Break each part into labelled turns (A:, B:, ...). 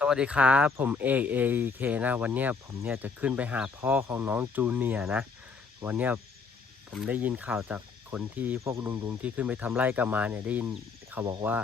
A: สวัสดีครับ ผมเอกเอเคนะ วันเนี้ยผมเนี่ยจะขึ้นไปหาพ่อของน้องจูเนียนะ วันเนี้ยผมได้ยินข่าวจากคนที่พวกลุงๆที่ขึ้นไปทำไร่กันมาเนี่ยได้ยินเขาบอกว่า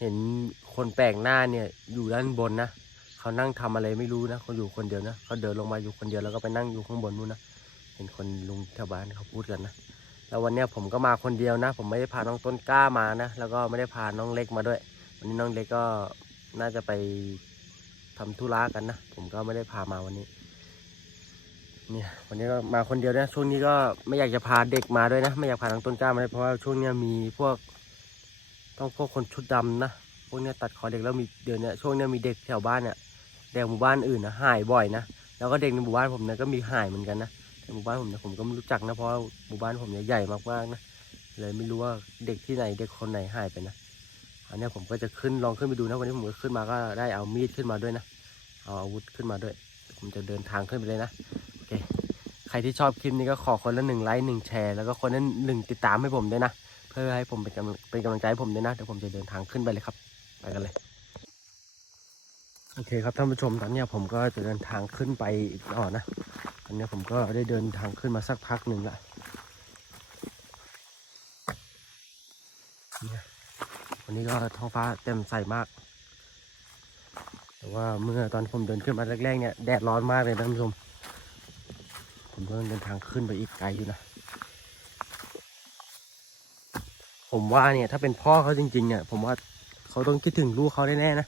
A: เห็นคนแปลกหน้าเนี่ยอยู่ด้านบนนะเขานั่งทำอะไรไม่รู้นะเขาอยู่คนเดียวนะเขาเดินลงมาอยู่คนเดียวแล้วก็ไปนั่งอยู่ข้างบนนู้นนะเห็นคนลุงแถวบ้านเขาพูดกันนะแล้ววันเนี้ยผมก็มาคนเดียวนะ ผมไม่ได้พาน้องต้นกล้ามานะแล้วก็ไม่ได้พาน้องเล็กมาด้วย วันนี้น้องเล็กก็ น่าจะไปทำธุระกันนะ ผมก็ไม่ได้พามาวันนี้ เนี่ยวันนี้ก็มาคนเดียวนะช่วงนี้ก็ไม่อยากจะพาเด็กมาด้วยนะ ไม่อยากพาน้งต้นกล้ามาด้วยเพราะว่าช่วงนี้มีพวกต้องพวกคนชุดดำนะพวกเนี้ยตัดคอเด็กแล้วมีเดี๋ยวนี้ช่วงนี้มีเด็กแถวบ้านเนี่ยเด็กหมู่บ้านอื่นนะหายบ่อยนะแล้วก็เด็กในหมู่บ้านผมเนี่ยก็มีหายเหมือนกันนะแต่หมู่บ้านผมเนี่ยผมก็ไม่รู้จักนะเพราะหมู่บ้านผมเนี่ยใหญ่มากๆนะเลยไม่รู้ว่าเด็กที่ไหนเด็กคนไหนหายไปนะ อันนี้ผมก็จะขึ้นลองขึ้นไปดูนะวันนี้ผมก็ขึ้นมาก็ได้เอามีดขึ้นมาด้วยนะ เอาอาวุธขึ้นมาด้วย ผมจะเดินทางขึ้นไปเลยนะโอเคใครที่ชอบคลิปนี้ก็ขอคนละหนึ่งไลค์หนึ่งแชร์แล้วก็คนละหนึ่งติดตามให้ผมด้วยนะเพื่อให้ผมเป็นกำลังเป็นกำลังใจให้ผมด้วยนะเดี๋ยวผมจะเดินทางขึ้นไปเลยครับไปกันเลยโอเคครับท่านผู้ชมตอนนี้ผมก็จะเดินทางขึ้นไปอีกต่อนะตอนนี้ผมก็ได้เดินทางขึ้นมาสักพักหนึ่งละเนี่ย วันนี้ก็ท้องฟ้าเต็มใสมาก แต่ว่าเมื่อตอนผมเดินขึ้นมาแรกๆเนี่ยแดดร้อนมากเลยนะท่านผู้ชม ผมต้องเดินทางขึ้นไปอีกไกลอยู่นะ ผมว่าเนี่ยถ้าเป็นพ่อเขาจริงๆเนี่ยผมว่าเขาต้องคิดถึงลูกเขาแน่ๆนะ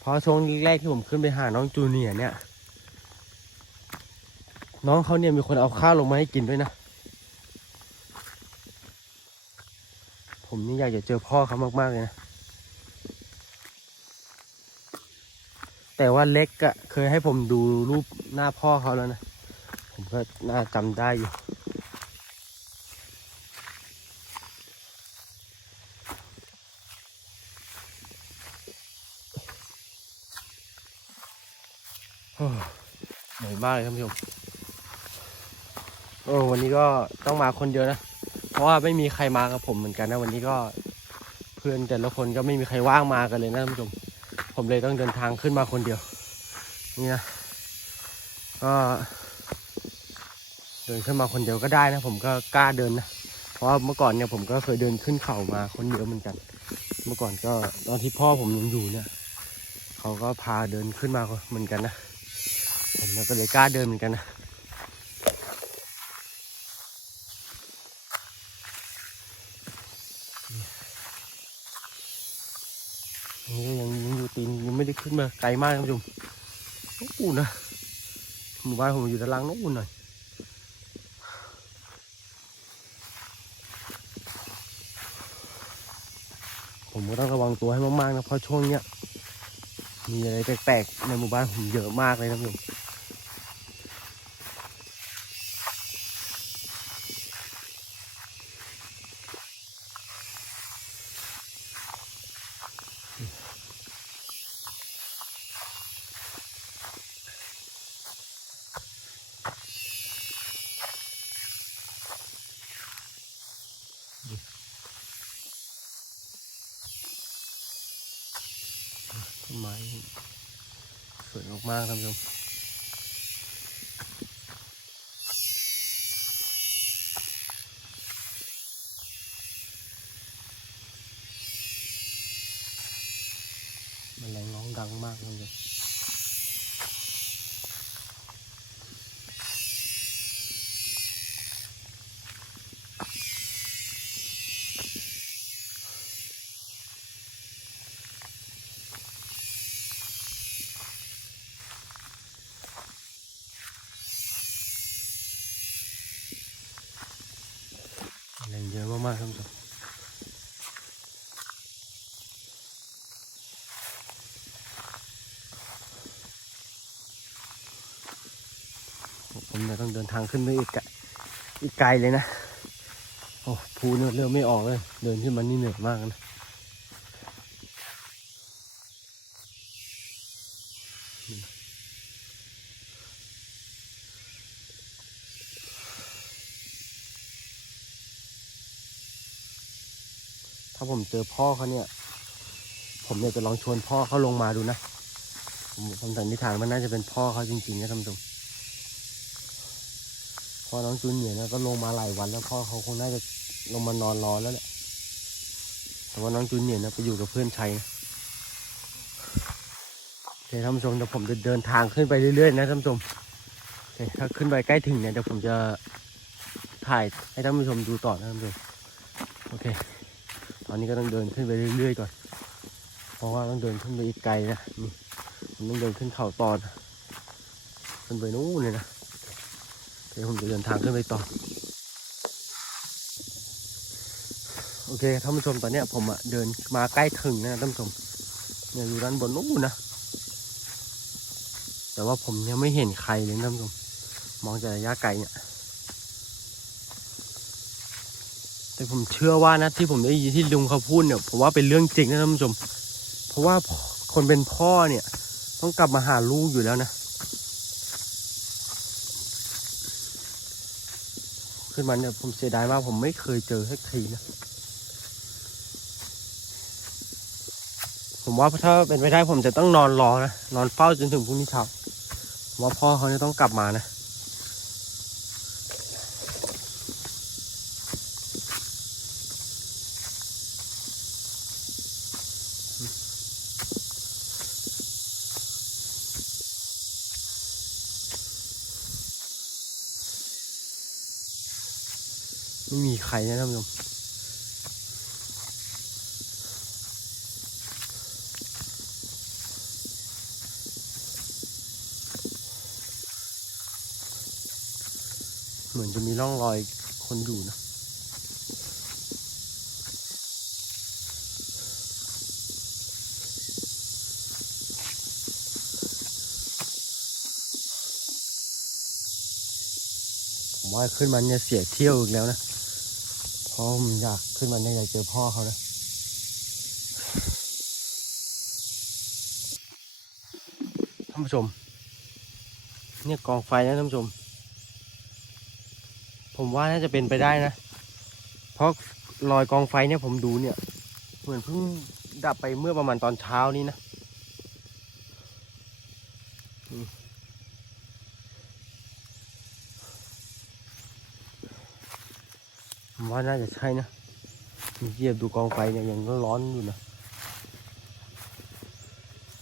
A: เพราะช่วงแรกที่ผมขึ้นไปหาน้องจูเนียร์เนี่ย น้องเขาเนี่ยมีคนเอาข้าวลงมาให้กินด้วยนะ ผม นี่อยากจะเจอพ่อเขามากๆเลยนะแต่ว่าเล็กอะเคยให้ผมดูรูปหน้าพ่อเขาแล้วนะ ผมก็น่าจำได้อยู่โอ้เหนื่อยมากเลยท่านผู้ชมโอ้วันนี้ก็ต้องมาคนเดียวนะ เพราะว่าไม่มีใครมากับผมเหมือนกันนะวันนี้ก็เพื่อนแต่ละคนก็ไม่มีใครว่างมากันเลยนะท่านผู้ชมผมเลยต้องเดินทางขึ้นมาคนเดียว นี่นะก็เดินขึ้นมาคนเดียวก็ได้นะ ผมก็กล้าเดินนะเพราะว่าเมื่อก่อนเนี่ยผมก็เคยเดินขึ้นเขามาคนเดียวเหมือนกัน เมื่อก่อนก็ตอนที่พ่อผมยังอยู่เนี่ยเขาก็พาเดินขึ้นมาเหมือนกันนะผมก็เลยกล้าเดินเหมือนกันนะ นี่ก็ยังยังอยู่ตีนยังไม่ได้ขึ้นมาไกลมากท่านผู้ชมโอ้โหนะหมู่บ้านผมอยู่ด้านล่างนู้นหน่อยผมก็ต้องระวังตัวให้มากๆนะเพราะช่วงเนี้ยมีอะไรแปลกๆในหมู่บ้านผมเยอะมากเลยท่านผู้ชม มากๆท่านผู้ชมมันแรงร้องดังมากท่านผู้ชม แรงเยอะมากท่านผู้ชมผมจะต้องเดินทางขึ้นไปอีกอีกไกลเลยนะ โอ้ภูเนี่เริ่มไม่ออกเลย เดินขึ้นมานี่เหนื่อยมากนะ ผมเจอพ่อเขาเนี่ย ผมเนี่ยจะลองชวนพ่อเขาลงมาดูนะผมสันนิษฐานว่าน่าจะเป็นพ่อเขาจริงๆนะท่านผู้ชมพอน้องจูนเนี่ยนะก็ลงมาหลายวันแล้วพ่อเขาคงน่าจะลงมานอนรอแล้วแหละแต่ว่าน้องจูนเนี่ยนะไปอยู่กับเพื่อนชัยนะโอเคท่านผู้ชมเดี๋ยวผมจะเดินทางขึ้นไปเรื่อยๆนะท่านผู้ชมโอเคถ้าขึ้นไปใกล้ถึงเนี่ยเดี๋ยวผมจะถ่ายให้ท่านผู้ชมดูต่อนะท่านผู้ชมโอเค อนนี้ก็ต้องเดินขึ้นไปเรื่อยๆก่อน เพราะว่าต้องเดินขึ้นไปอีกไกลนะนี่ผมต้องเดินขึ้นเขาตอนขึ้นไปนู้นเลยนะเดี๋ยวผมจะเดินทางขึ้นไปต่อโอเคท่านผู้ชมตอนเนี้ยผมอะเดินมาใกล้ถึงนะท่านผู้ชมเนี่ยอยู่ด้านบนนู้นนะแต่ว่าผมยังไม่เห็นใครเลยท่านผู้ชมมองจากระยะไกลเนี่ย แต่ ผมเชื่อว่านะที่ผมได้ยินที่ลุงเขาพูดเนี่ยผมว่าเป็นเรื่องจริงนะท่านผู้ชม เพราะว่าคนเป็นพ่อเนี่ย ต้องกลับมาหาลูกอยู่แล้วนะ ขึ้นมาเนี่ยผมเสียดายมากผมไม่เคยเจอสักทีนะ ผมว่าถ้าเป็นไปได้ผมจะต้องนอนรอนะ นอนเฝ้าจนถึงพรุ่งนี้เช้าผมว่าพ่อเขาจะต้องกลับมานะ ไม่มีใครนะท่านผู้ชมเหมือนจะมีร่องรอยคนอยู่นะผมว่าขึ้นมาเนี่ยเสียเที่ยวอีกแล้วนะ ราะผมอยากขึ้นมาเนี่ยอยากเจอพ่อเขานะท่านผู้ชม เนี่ยกองไฟนะท่านผู้ชม ผมว่าน่าจะเป็นไปได้นะ เพราะรอยกองไฟเนี่ยผมดูเนี่ย เหมือนเพิ่งดับไปเมื่อประมาณตอนเช้านี้นะอืมผม ว่าน่าจะใช่นะเหยียบดูกองไฟเนี่ยยังร้อนอยู่นะ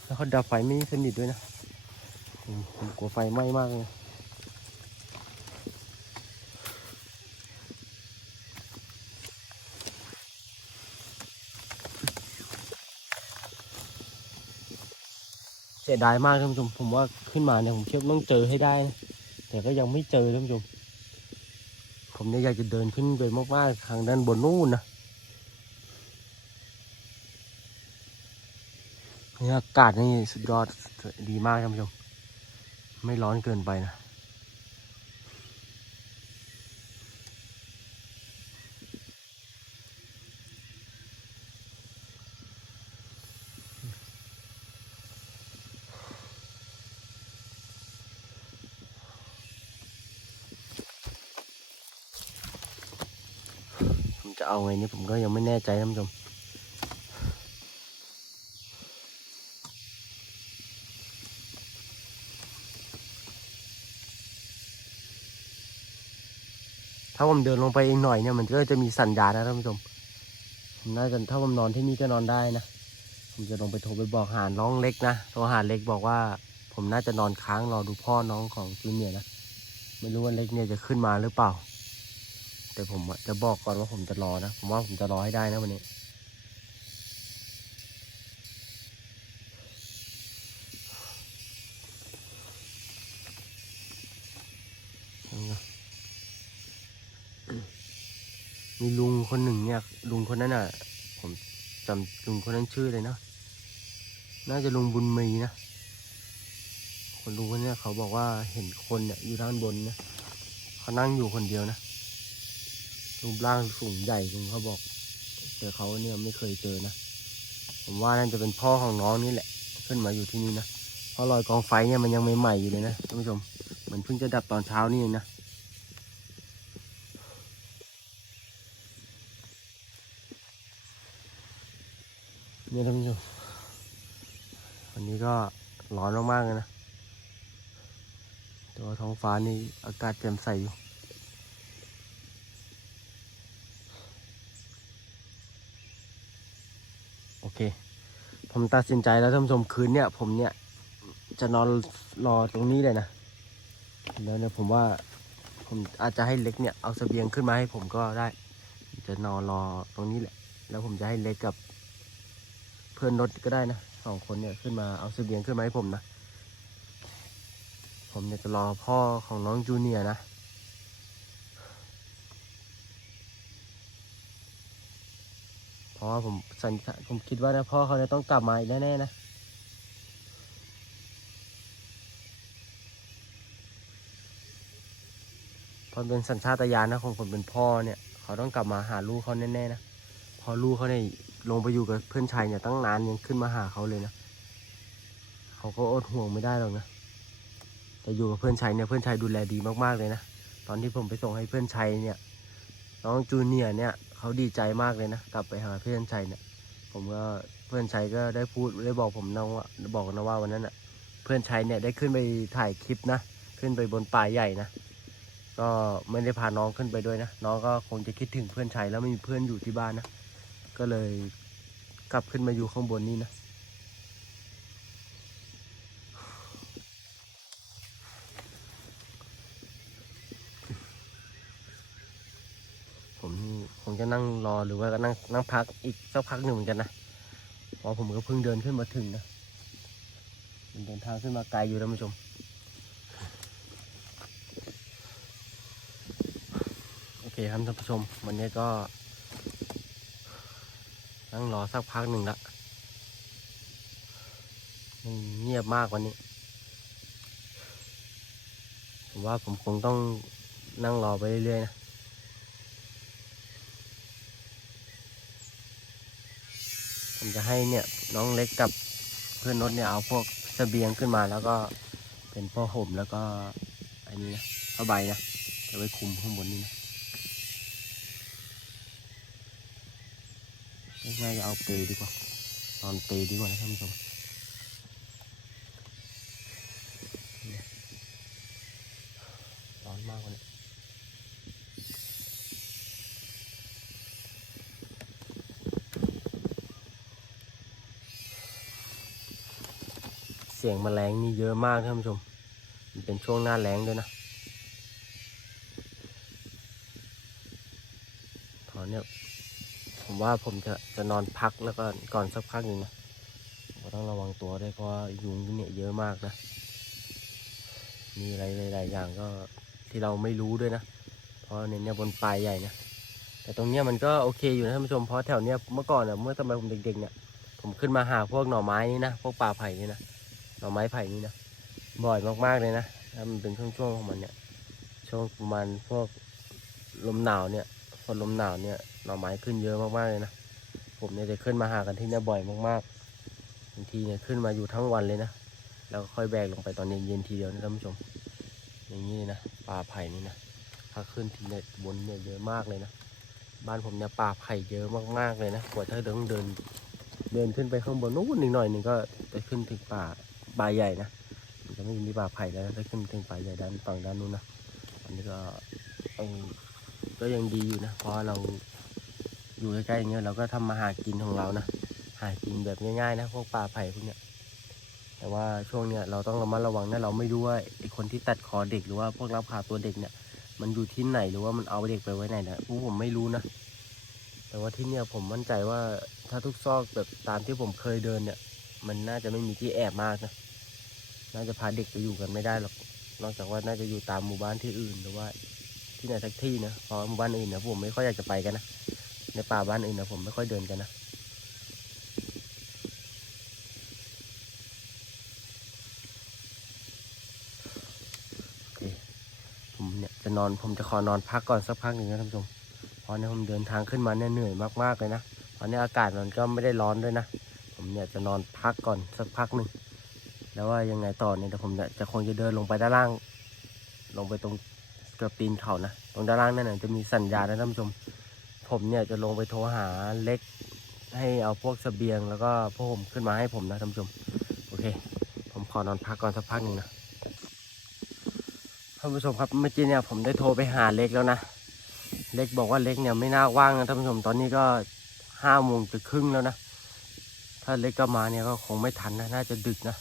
A: แล้วเขาดับไฟไม่สนิทด้วยนะผมกลัวไฟไหม้มากเลยเสียดายมากท่านผู้ชมผมว่าขึ้นมาเนี่ยผมคิดว่าต้องเจอให้ได้นะแต่ก็ยังไม่เจอท่านผู้ชม ผมเนี่ยอยากจะเดินขึ้นไปมากๆทางด้านบนนู่นนะนี่อากาศนี่สุดยอดดีมากท่านผู้ชม ไม่ร้อนเกินไปนะ เอาไงนี่ผมก็ยังไม่แน่ใจท่านผู้ชมถ้าผมเดินลงไปอีกหน่อยเนี่ยมันก็จะมีสัญญาณนะท่านผู้ชมผมน่าจะถ้าผมนอนที่นี่ก็นอนได้นะ ผมจะลงไปโทรไปบอกหาน้องเล็กนะ โทรหาเล็กบอกว่า ผมน่าจะนอนค้างรอดูพ่อน้องของจูเนียร์นะ ไม่รู้ว่าเล็กเนี่ยจะขึ้นมาหรือเปล่า แต่ผมจะบอกก่อนว่าผมจะรอนะ ผมว่าผมจะรอให้ได้นะวันนี้มีลุงคนหนึ่งเนี่ย ลุงคนนั้นอะ ผมจำลุงคนนั้นชื่อเลยนะ น่าจะลุงบุญมีนะ คนลุงคนเนี้ยเขาบอกว่าเห็นคนเนี่ยอยู่ด้านบนนะเขานั่งอยู่คนเดียวนะ รูปร่างสูงใหญ่ลุงเขาบอก แต่เขาเนี่ยไม่เคยเจอนะ ผมว่าน่าจะเป็นพ่อของน้องนี่แหละ ขึ้นมาอยู่ที่นี่นะ เพราะรอยกองไฟเนี่ยมันยังใหม่ๆอยู่เลยนะท่านผู้ชม เหมันเพิ่งจะดับตอนเช้านี่เองนะเนี่ยท่านผู้ชมวันนี้ก็ร้อนมากๆเลยนะแตัวาท้องฟ้านี่อากาศแจ่มใสอยู่ โอ เค ผมตัดสินใจแล้วท่านผู้ชมคืนเนี่ย ผมเนี่ย จะนอนรอตรงนี้เลยนะแล้วเนี่ยผมว่าผมอาจจะให้เล็กเนี่ยเอาเสบียงขึ้นมาให้ผมก็ได้ จะนอนรอตรงนี้แหละ แล้วผมจะให้เล็กกับ เพื่อนรถก็ได้นะสองคนเนี่ยขึ้นมาเอาเสบียงขึ้นมาให้ผมนะ ผมเนี่ยจะรอพ่อของน้องจูเนียนะ เพราะว่าผมสันผมคิดว่านะพ่อเขาเนี่ยต้องกลับมาอีกแน่ๆนะเพราะเป็นสัญชาตญาณนะของคนเป็นพ่อเนี่ย เขาต้องกลับมาหาลูกเขาแน่ๆนะพอลูกเขาเนี่ยลงไปอยู่กับเพื่อนชายเนี่ยตั้งนานยังขึ้นมาหาเขาเลยนะเขาก็อดห่วงไม่ได้หรอกนะแต่อยู่กับเพื่อนชายเนี่ยเพื่อนชายดูแลดีมากๆเลยนะตอนที่ผมไปส่งให้เพื่อนชายเนี่ยน้องจูเนียร์เนี่ย เขาดีใจมากเลยนะ กลับไปหาเพื่อนชัยเนี่ย ผมก็เพื่อนชัยก็ได้พูดได้บอกผมนะว่าบอกนะว่าวันนั้นอะ เพื่อนชัยเนี่ยได้ขึ้นไปถ่ายคลิปนะ ขึ้นไปบนป่าใหญ่นะ ก็ไม่ได้พาน้องขึ้นไปด้วยนะ น้องก็คงจะคิดถึงเพื่อนชัยแล้วไม่มีเพื่อนอยู่ที่บ้านนะ ก็เลยกลับขึ้นมาอยู่ข้างบนนี่นะ ผม นี่คงจะนั่งรอหรือว่าก็นั่งนั่งพักอีกสักพักหนึ่งเหมือนกันนะเพราะผมก็เพิ่งเดินขึ้นมาถึงนะเดินทางขึ้นมาไกลอยู่ท่านผู้ชมโอเคครับท่านผู้ชม วันนี้ก็ นั่งรอสักพักหนึ่งละเงียบมากวันนี้ ผมว่าผมคงต้องนั่งรอไปเรื่อยๆนะ ผมจะให้เนี่ยน้องเล็กกับเพื่อนนดเนี่ยเอาพวกเสบียงขึ้นมาแล้วก็เป็นผ้าห่มแล้วก็อันนี้นะผ้าใบนะจะไว้คุมข้างบนนี้นะง่ายๆจะเอาเปลดีกว่านอนเปลดีกว่านะท่านผู้ชมเนี่ยร้อนมากวันนี้ เสียงแมลงนี่เยอะมากท่านผู้ชม มันเป็นช่วงหน้าแล้งด้วยนะตอนเนี้ยผมว่าผมจะจะนอนพักแล้วก็ก่อนสักพักหนึ่งนะก็ต้องระวังตัวด้วยเพราะยุงที่เนี่ยเยอะมากนะ มีอะไรหลาย ๆ อย่างก็ที่เราไม่รู้ด้วยนะ เพราะในเนี้ยบนปลายใหญ่นะ แต่ตรงเนี้ยมันก็โอเคอยู่นะท่านผู้ชม เพราะแถวเนี้ยเมื่อก่อนอะเมื่อสมัยผมเด็ก ๆ เนี่ย ผมขึ้นมาหาพวกหน่อไม้นี่นะ พวกป่าไผ่นี่นะ หน่อไม้ไผ่นี่นะบ่อยมากๆเลยนะถ้ามันเป็นช่วงๆของมันเนี่ย ช่วงประมาณพวกลมหนาวเนี่ยฝนลมหนาวเนี่ยหน่อไม้ขึ้นเยอะมากๆเลยนะผมเนี่ยจะขึ้นมาหากันที่เนี่ยบ่อยมากๆบางทีเนี่ยขึ้นมาอยู่ทั้งวันเลยนะแล้วก็ค่อยแบกลงไปตอนเย็นๆทีเดียวนะท่านผู้ชม อย่างนี้เลยนะป่าไผ่นี่นะถ้าขึ้นทีเนี่ยบนเนี่ยเยอะมากเลยนะบ้านผมเนี่ยป่าไผ่เยอะมากๆเลยนะกว่าถ้าต้องเดินเดินขึ้นไปข้างบนนู้นหนึ่งหน่อยหนึ่งก็จะขึ้นถึงป่า ป่าใหญ่นะมันจะไม่มีป่าไผ่แล้วถ้าขึ้นถึงป่าใหญ่ด้านฝั่งด้านนู้นนะอันนี้ก็ก็ยังดีอยู่นะเพราะเราอยู่ใกล้ๆอย่างเงี้ยเราก็ทำมาหากินของเรานะหากินแบบง่ายๆนะพวกป่าไผ่พวกเนี้ยแต่ว่าช่วงเนี้ยเราต้องระมัดระวังนะเราไม่รู้ว่าไอคนที่ตัดคอเด็กหรือว่าพวกรับพาตัวเด็กเนี่ยมันอยู่ที่ไหนหรือว่ามันเอาเด็กไปไว้ไหนนะพวกผมไม่รู้นะแต่ว่าที่เนี่ยผมมั่นใจว่าถ้าทุกซอกแบบตามที่ผมเคยเดินเนี่ย มันน่าจะไม่มีที่แอบมากนะ น่าจะพาเด็กไปอยู่กันไม่ได้หรอก นอกจากว่าน่าจะอยู่ตามหมู่บ้านที่อื่นหรือว่า ที่ไหนสักที่นะเพราะหมู่บ้านอื่นนะผมไม่ค่อยอยากจะไปกันนะ ในป่าบ้านอื่นนะผมไม่ค่อยเดินกันนะผมเนี่ยจะนอนผมจะขอนอนพักก่อนสักพักหนึ่งนะท่านผู้ชม เพราะเนี่ยผมเดินทางขึ้นมาเนี่ยเหนื่อยมากๆเลยนะตอนนี้อากาศมันก็ไม่ได้ร้อนด้วยนะ ผมเนี่ยจะนอนพักก่อนสักพักหนึ่งแล้วว่ายังไงต่อเนี่ยเดี๋ยวผมจะจะคงจะเดินลงไปด้านล่าง ลงไปตรงเกือบตีนเขานะตรงด้านล่างนั่นน่ะจะมีสัญญาณนะท่านผู้ชม ผมเนี่ยจะลงไปโทรหาเล็กให้เอาพวกเสบียงแล้วก็พวกผมขึ้นมาให้ผมนะท่านผู้ชมโอเคเค ผมขอนอนพักก่อนสักพักหนึ่งนะท่านผู้ชมครับเมื่อกี้เนี่ยผมได้โทรไปหาเล็กแล้วนะเล็กบอกว่าเล็กเนี่ยไม่น่าว่างนะท่านผู้ชมตอนนี้ก็ห้าโมงจะครึ่งแล้วนะ ถ้าเล็กก็มาเนี่ยก็คงไม่ทันนะ น่าจะดึกนะ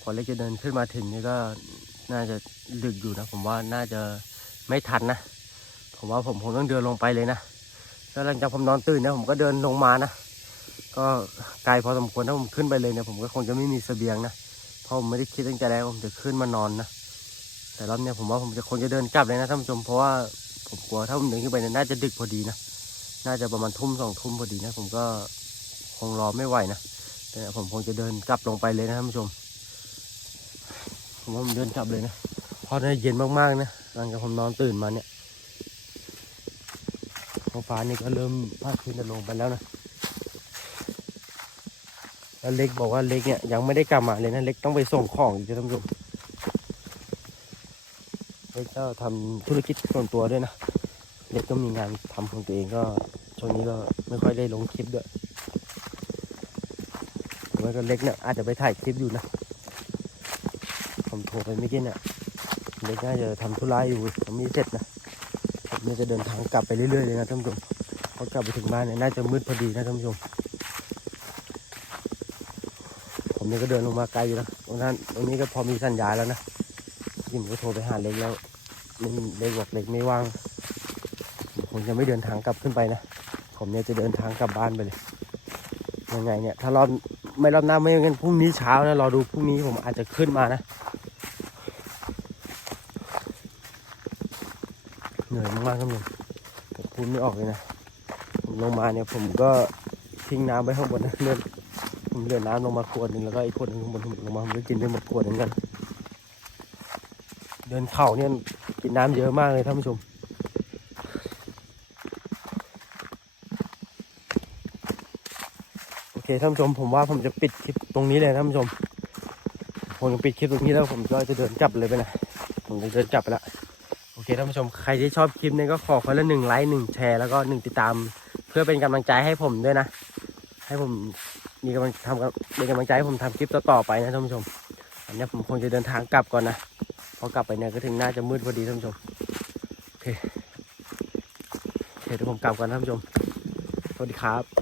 A: พอเล็กจะเดินขึ้นมาถึงนี่ก็น่าจะดึกอยู่นะ ผมว่าน่าจะไม่ทันนะ ผมว่าผมคงต้องเดินลงไปเลยนะแล้วหลังจากผมนอนตื่นเนี่ยผมก็เดินลงมานะ ก็ไกลพอสมควรถ้าผมขึ้นไปเลยเนี่ยผมก็คงจะไม่มีเสบียงนะ เพราะผมไม่ได้คิดตั้งแต่แรกว่าผมจะขึ้นมานอนนะ แต่รอบเนี้ยผมว่าผมจะคงจะเดินกลับเลยนะท่านผู้ชม เพราะว่าผมกลัวถ้าผมเดินขึ้นไปเนี่ยน่าจะดึกพอดีนะ น่าจะประมาณทุ่มสองทุ่มพอดีนะ ผมก็ คงรอไม่ไหวนะแต่ผมคงจะเดินกลับลงไปเลยนะท่านผู้ชม ผมว่าผมเดินกลับเลยนะเพราะเนี่ยเย็นมากๆนะหลังจากผมนอนตื่นมาเนี่ยท้องฟ้านี่ก็เริ่มพาดขึ้นจะลงไปแล้วนะแล้วเล็กบอกว่าเล็กเนี่ยยังไม่ได้กลับมาเลยนะเล็กต้องไปส่งของอีกท่านผู้ชมเล็กก็ทำธุรกิจส่วนตัวด้วยนะเล็กก็มีงานทำของตัวเองก็ช่วงนี้ก็ไม่ค่อยได้ลงคลิปด้วย แล้วก็เล็กเนี่ยอาจจะไปถ่ายคลิปอยู่นะ ผมโทรไปเมื่อกี้เนี่ยเล็กน่าจะทำธุระอยู่ผมมีเสร็จนะผมเนี่ยจะเดินทางกลับไปเรื่อยๆเลยนะท่านผู้ชมพอกลับไปถึงบ้านเนี่ยน่าจะมืดพอดีนะท่านผู้ชม ผมเนี่ยก็เดินลงมาไกลอยู่นะตรงนั้นตรงนี้ก็พอมีสัญญาณแล้วนะที่ผมก็โทรไปหาเล็กแล้วเล็กบอกเล็กไม่ว่าง ผมจะไม่เดินทางกลับขึ้นไปนะ ผมเนี่ยจะเดินทางกลับบ้านไปเลยยังไงเนี่ย ถ้ารอบ ไม่รอบหน้าไม่งั้นพรุ่งนี้เช้านะรอดูพรุ่งนี้ผมอาจจะขึ้นมานะเหนื่อยมากๆครับผมผมพูดไม่ออกเลยนะผมลงมาเนี่ยผมก็ทิ้งน้ำไว้ข้างบนนะเลื่อนผมเลื่อนน้ำลงมาขวดหนึ่งแล้วก็อีกขวดหนึ่งข้างบนผมลงมาผมก็กินไปหมดขวดเหมือนกัน เดินเข่าเนี่ยกินน้ำเยอะมากเลยท่านผู้ชม โอ เคท่านผู้ชมผมว่าผมจะปิดคลิปตรงนี้เลยท่านผู้ชมผมจะปิดคลิปตรงนี้แล้วผมก็จะเดินกลับเลยไปนะผมจะเดินกลับไปละโอเคท่านผู้ชมใครที่ชอบคลิปนี้ก็ขอคนละหนึ่งไลค์หนึ่งแชร์แล้วก็หนึ่งติดตาม เพื่อเป็นกำลังใจให้ผมด้วยนะ ให้ผมมีกำลังทำเป็นกำลังใจให้ผมทำคลิปต่อๆไปนะท่านผู้ชมอันนี้ผมคงจะเดินทางกลับก่อนนะพอกลับไปเนี่ยก็ถึงน่าจะมืดพอดีท่านผู้ชมโอเคโอเคเดี๋ยวผมกลับก่อนท่านผู้ชมสวัสดีครับ